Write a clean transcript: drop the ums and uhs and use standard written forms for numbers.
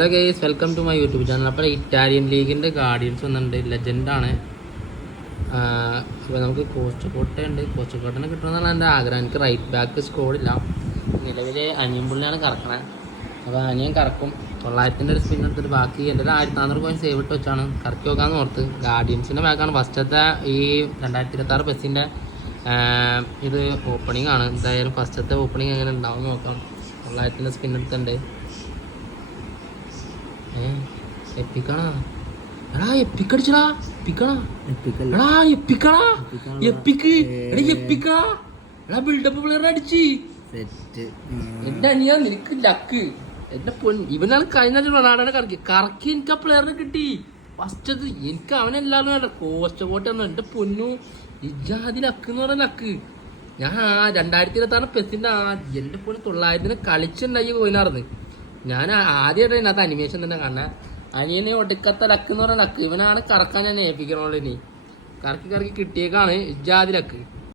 Hello guys, welcome to my YouTube channel. അപ്പോൾ Italian ലീഗിൻ്റെ guardians വന്നിട്ടുണ്ട്, ലെജൻഡാണ്. അപ്പോൾ നമുക്ക് കോസ്റ്റ്കോട്ടയുണ്ട്. കോസ്റ്റ്കോട്ടനെ കിട്ടണമെന്നാണ് എൻ്റെ ആഗ്രഹം. എനിക്ക് റൈറ്റ് ബാക്ക് സ്കോഡില്ല. നിലവിൽ അനിയൻപുള്ളിയാണ് കറക്കണത്. അപ്പോൾ അനിയൻ കറക്കും. 900 ഒരു സ്പിൻ എടുത്തിട്ട് ബാക്കി എൻ്റെ 1400 കോയിൻ സേവ് ഇട്ട് വെച്ചാണ് കറക്കി നോക്കാമെന്ന് ഓർത്ത്. ഗാർഡിയൻസിൻ്റെ ബാക്കാണ് ഫസ്റ്റത്തെ ഈ 2026 ബസ്സിൻ്റെ ഇത് ഓപ്പണിംഗ് ആണ്. എന്തായാലും ഫസ്റ്റത്തെ ഓപ്പണിംഗ് എങ്ങനെ ഉണ്ടാവും നോക്കാം. 900 സ്പിൻ എടുത്തിട്ടുണ്ട്. എപ്പിക്കണാ എടാ, എപ്പിക്കടിച്ചടാ, എപ്പിക്കണാ എടാ, എപ്പിക്കണാ എപ്പിക്ക് എടാ, എപ്പിക്കണാ എടാ, ബിൽഡപ്പ് പ്ലെയർ അടിച്ച് എന്റെ അനിയാ. നിനക്ക് ലക്ക് എന്റെ ഇവനാണ് കഴിഞ്ഞ റൊണാൾഡോനെ കറക്കി എനിക്ക് ആ പ്ലെയറിനെ കിട്ടി ഫസ്റ്റത്. എനിക്ക് അവനെല്ലാവരും വേണ്ട. കോസ്റ്റ്കോട്ട എന്റെ പൊന്നു ഇജാതി ലക്ക് എന്ന് പറഞ്ഞ ലക്ക്. ഞാൻ 2026 പെസിന്റെ എന്റെ പൊന്നു 900 കളിച്ചുണ്ടായി പോയിനാർന്ന്. ഞാൻ ആദ്യമായിട്ട് ഇതിനകത്ത് അനിമേഷൻ തന്നെ കാണാൻ. അനിയനെ ഒടുക്കത്തെ ലക്ക് എന്ന് പറഞ്ഞ ലക്ക്. ഇവനാണ് കറക്കാൻ ഞാൻ ഏൽപ്പിക്കണോളൂ. ഇനി കറക്കി കിട്ടിയേക്കാണ് ഇജാതി ലക്ക്.